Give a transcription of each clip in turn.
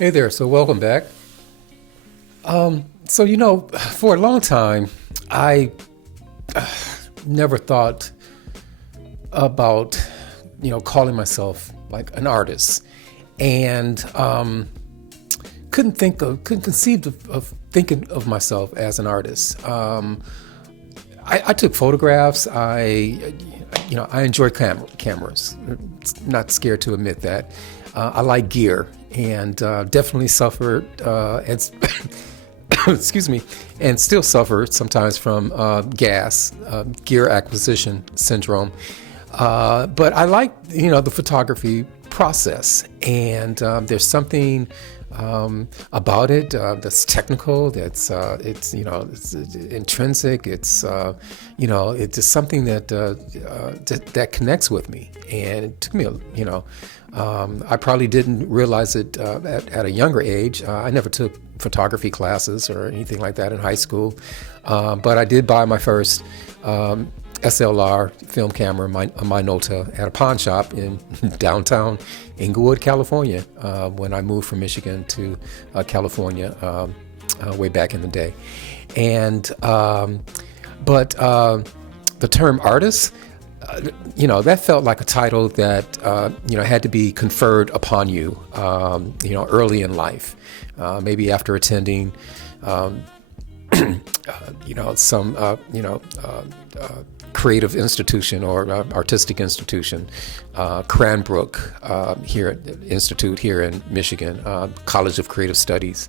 Hey there, so welcome back. For a long time, I never thought about, calling myself like an artist, and couldn't conceive of thinking of myself as an artist. I took photographs. I enjoy cameras. Not scared to admit that. I like gear, and definitely suffered and excuse me, and still suffer sometimes from gear acquisition syndrome. But I like the photography process, and there's something about it that's technical. It's intrinsic. It's just something that connects with me, and it took me I probably didn't realize it at a younger age. I never took photography classes or anything like that in high school, but I did buy my first SLR film camera, my Minolta, at a pawn shop in downtown Inglewood, California, when I moved from Michigan to California way back in the day. And but the term artist, that felt like a title that had to be conferred upon you, early in life, maybe after attending some creative institution or artistic institution, Cranbrook Institute here in Michigan, College of Creative Studies,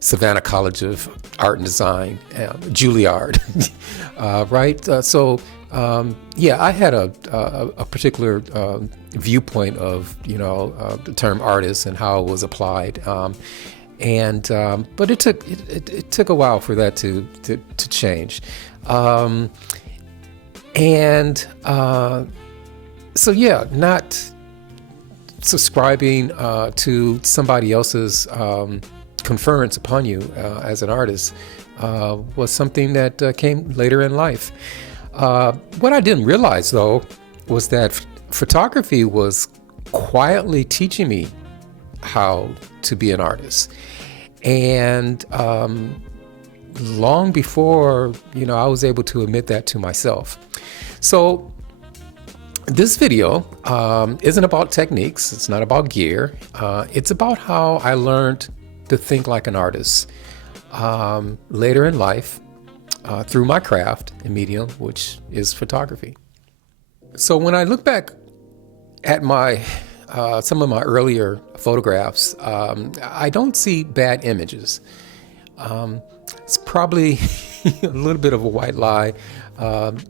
Savannah College of Art and Design, Juilliard, right? I had a particular viewpoint of the term artist and how it was applied. But it took a while for that to change, not subscribing to somebody else's conference upon you as an artist was something that came later in life. What I didn't realize, though, was that photography was quietly teaching me how to be an artist. And long before, I was able to admit that to myself. So this video isn't about techniques. It's not about gear. It's about how I learned to think like an artist later in life through my craft and medium, which is photography. So when I look back at some of my earlier photographs, I don't see bad images. It's probably a little bit of a white lie,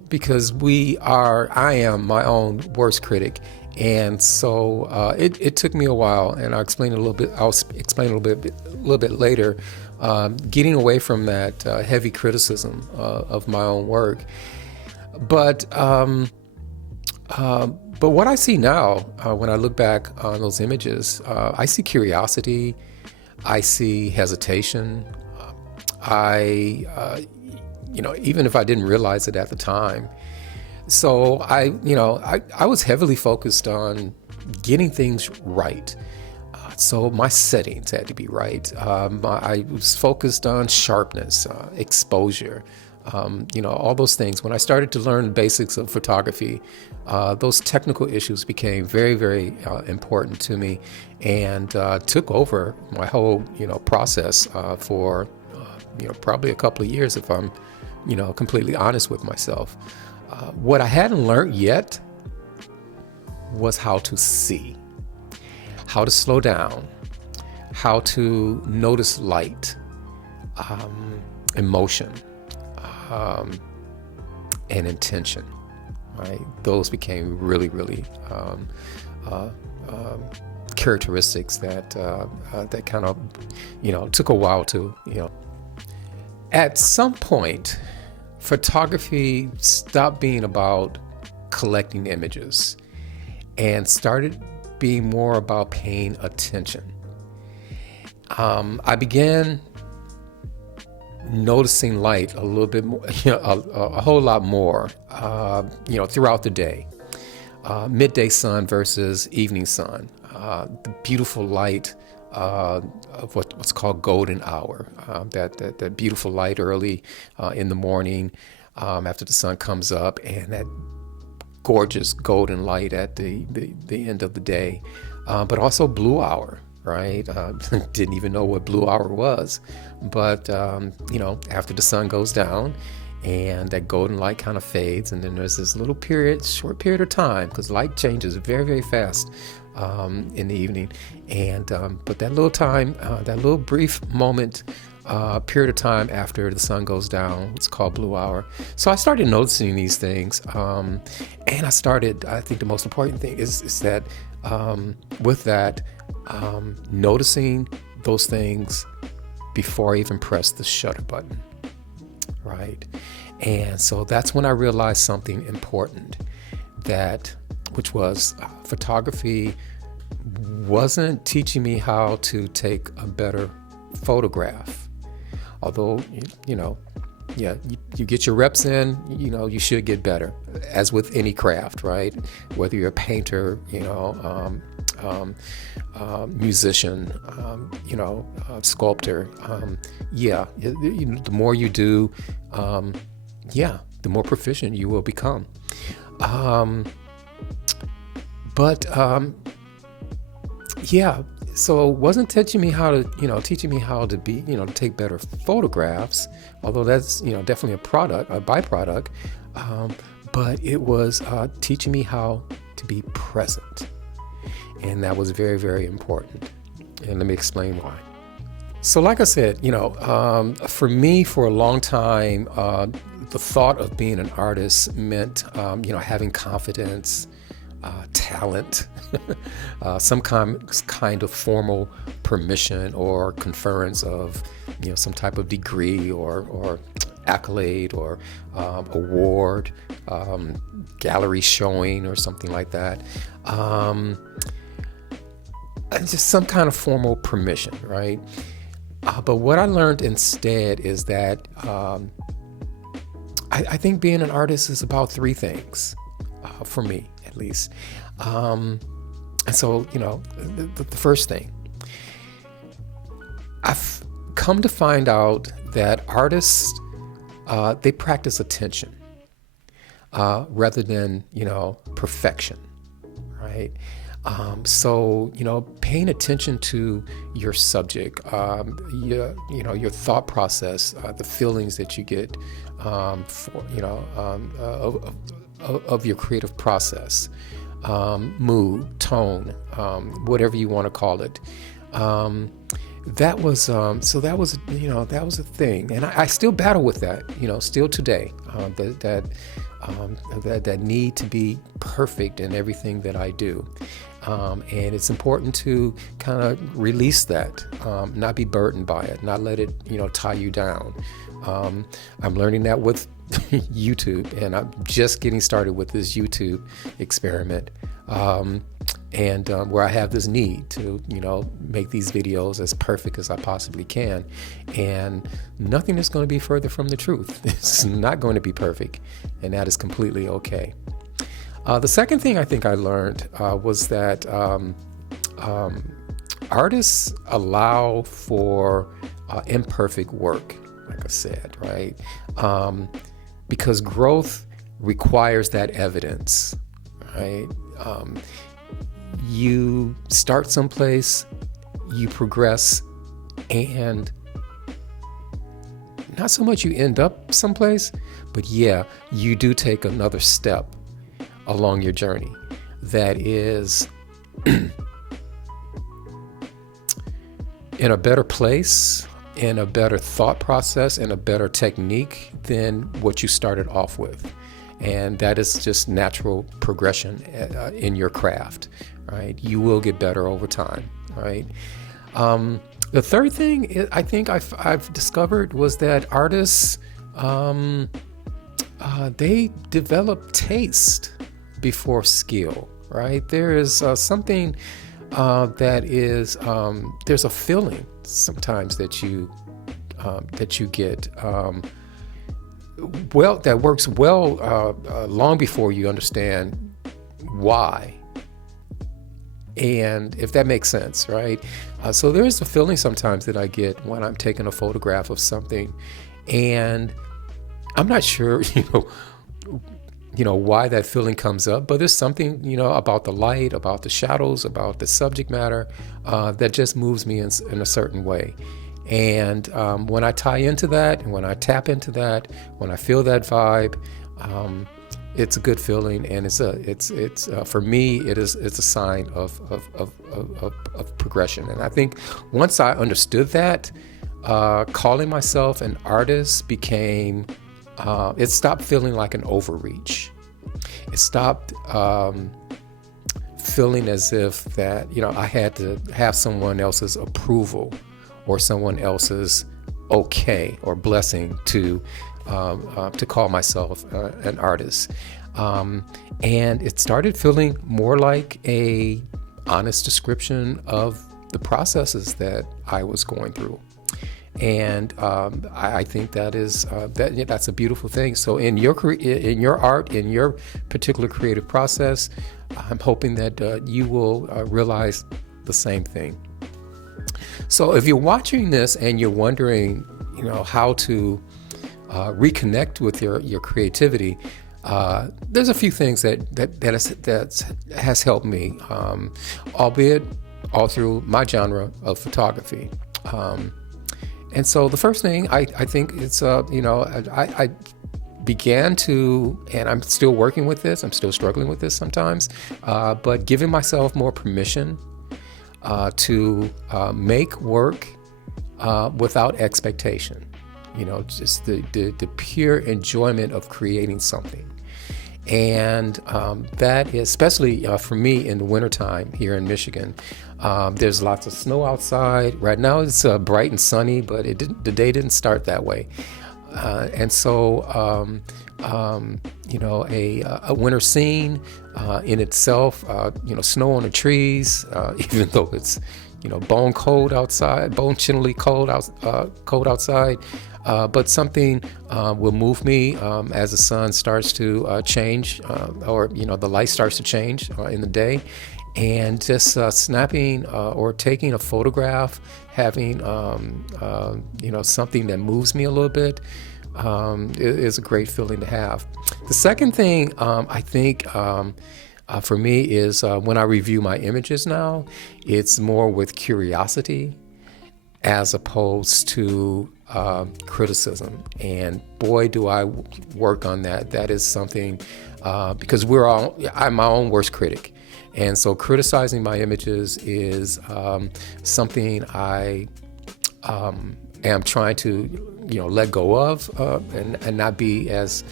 because I am my own worst critic. And so it took me a while, and I'll explain a little bit later, getting away from that heavy criticism of my own work. But what I see now, when I look back on those images, I see curiosity, I see hesitation. Even if I didn't realize it at the time. So I was heavily focused on getting things right. So my settings had to be right. I was focused on sharpness, exposure, all those things. When I started to learn the basics of photography, those technical issues became very, very important to me, and took over my whole, process for, probably a couple of years, if I'm, completely honest with myself. What I hadn't learned yet was how to see, how to slow down, how to notice light, emotion, and intention. Right? Those became really, really characteristics that kind of, took a while to, At some point, photography stopped being about collecting images and started being more about paying attention. I began noticing light a little bit more, a whole lot more, throughout the day. Midday sun versus evening sun, the beautiful light of what's called golden hour, that beautiful light early in the morning after the sun comes up, and that gorgeous golden light at the end of the day, but also blue hour, right? Didn't even know what blue hour was, but after the sun goes down and that golden light kind of fades, and then there's this short period of time, because light changes very, very fast in the evening, and but that little time, that little brief moment, period of time after the sun goes down, it's called blue hour. So I started noticing these things, and I think the most important thing is that with that, noticing those things before I even press the shutter button, right? And so that's when I realized something important, which was photography wasn't teaching me how to take a better photograph. Although, you get your reps in, you should get better, as with any craft, right? Whether you're a painter, musician, sculptor, the more you do, the more proficient you will become. So it wasn't teaching me how to be, to take better photographs, although that's, definitely a byproduct. But it was teaching me how to be present. And that was very, very important. And let me explain why. So like I said, for me, for a long time, the thought of being an artist meant, having confidence, talent, some kind of formal permission or conference of, some type of degree or accolade or award, gallery showing or something like that. Just some kind of formal permission, right? But what I learned instead is that I think being an artist is about three things, for me at least. And so, the first thing, I've come to find out that artists, they practice attention rather than, perfection, right? So, paying attention to your subject, your thought process, the feelings that you get, of your creative process, mood, tone, whatever you want to call it. That was a thing, and I still battle with that, still today. That need to be perfect in everything that I do. And it's important to kind of release that, not be burdened by it, not let it, tie you down. I'm learning that with YouTube, and I'm just getting started with this YouTube experiment. Where I have this need to, make these videos as perfect as I possibly can. And nothing is going to be further from the truth. It's not going to be perfect, and that is completely okay. The second thing I think I learned was that artists allow for imperfect work, like I said, right? Because growth requires that evidence, right? You start someplace, you progress, and not so much you end up someplace, but you do take another step along your journey that is in a better place, in a better thought process, and a better technique than what you started off with. And that is just natural progression in your craft, right? You will get better over time, right? The third thing I think I've discovered was that artists, they develop taste before skill, right? There is something that is, there's a feeling sometimes that you get, that works well long before you understand why And if that makes sense, right? So there is a feeling sometimes that I get when I'm taking a photograph of something, and I'm not sure, why that feeling comes up, but there's something, about the light, about the shadows, about the subject matter that just moves me in a certain way. And when I tie into that, and when I tap into that, when I feel that vibe, it's a good feeling, and it's for me it's a sign of progression. And I think once I understood that, calling myself an artist became it stopped feeling like an overreach. It stopped feeling as if that I had to have someone else's approval or someone else's okay or blessing to call myself an artist. And it started feeling more like a honest description of the processes that I was going through. And I think that's a beautiful thing. So in your art, in your particular creative process, I'm hoping that you will realize the same thing. So if you're watching this and you're wondering, how to reconnect with your creativity, there's a few things that has helped me, albeit all through my genre of photography. And so the first thing I think it's I began to, and I'm still working with this. I'm still struggling with this sometimes, but giving myself more permission to make work without expectation. Just the pure enjoyment of creating something. And that is, especially for me in the wintertime here in Michigan, there's lots of snow outside. Right now it's bright and sunny, but the day didn't start that way. And so, a winter scene in itself, snow on the trees, even though it's, bone chillingly cold outside. But something will move me as the sun starts to change, or the light starts to change in the day, and just snapping or taking a photograph, having something that moves me a little bit, is a great feeling to have. The second thing I think for me is when I review my images now, it's more with curiosity as opposed to criticism. And boy, do I work on that. That is something, because I'm my own worst critic. And so criticizing my images is something I am trying to let go of, and not be as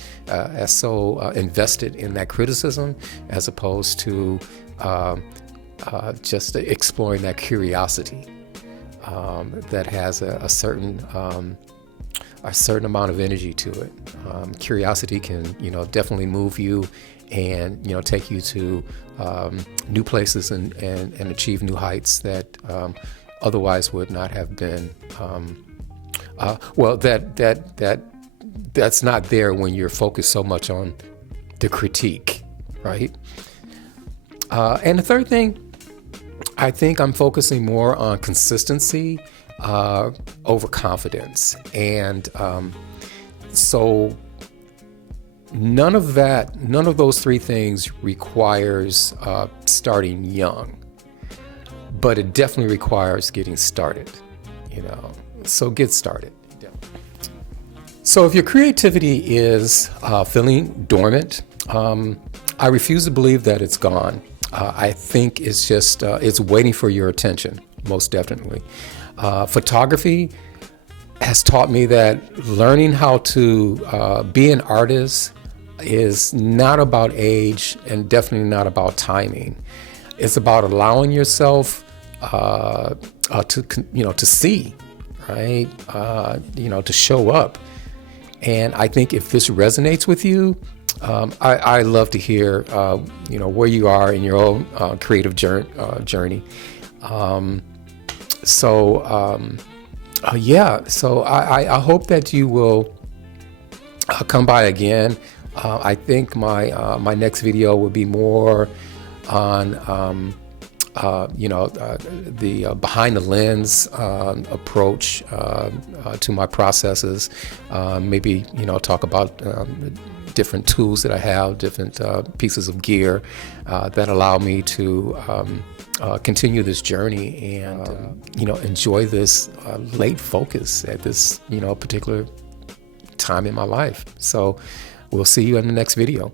so invested in that criticism, as opposed to just exploring that curiosity that has a certain amount of energy to it. Curiosity can definitely move you and take you to new places and achieve new heights that otherwise would not have been. That's not there when you're focused so much on the critique, right? And the third thing, I think I'm focusing more on consistency over confidence. And so none of those three things requires starting young, but it definitely requires getting started, so get started. So if your creativity is feeling dormant, I refuse to believe that it's gone. I think it's just, it's waiting for your attention, most definitely. Photography has taught me that learning how to be an artist is not about age and definitely not about timing. It's about allowing yourself to see, right? To show up. And I think if this resonates with you, I love to hear, where you are in your own creative journey. So I hope that you will come by again. I think my next video will be more on the behind the lens approach to my processes. Maybe talk about different tools that I have, different pieces of gear that allow me to continue this journey and enjoy this late focus at this particular time in my life. So we'll see you in the next video.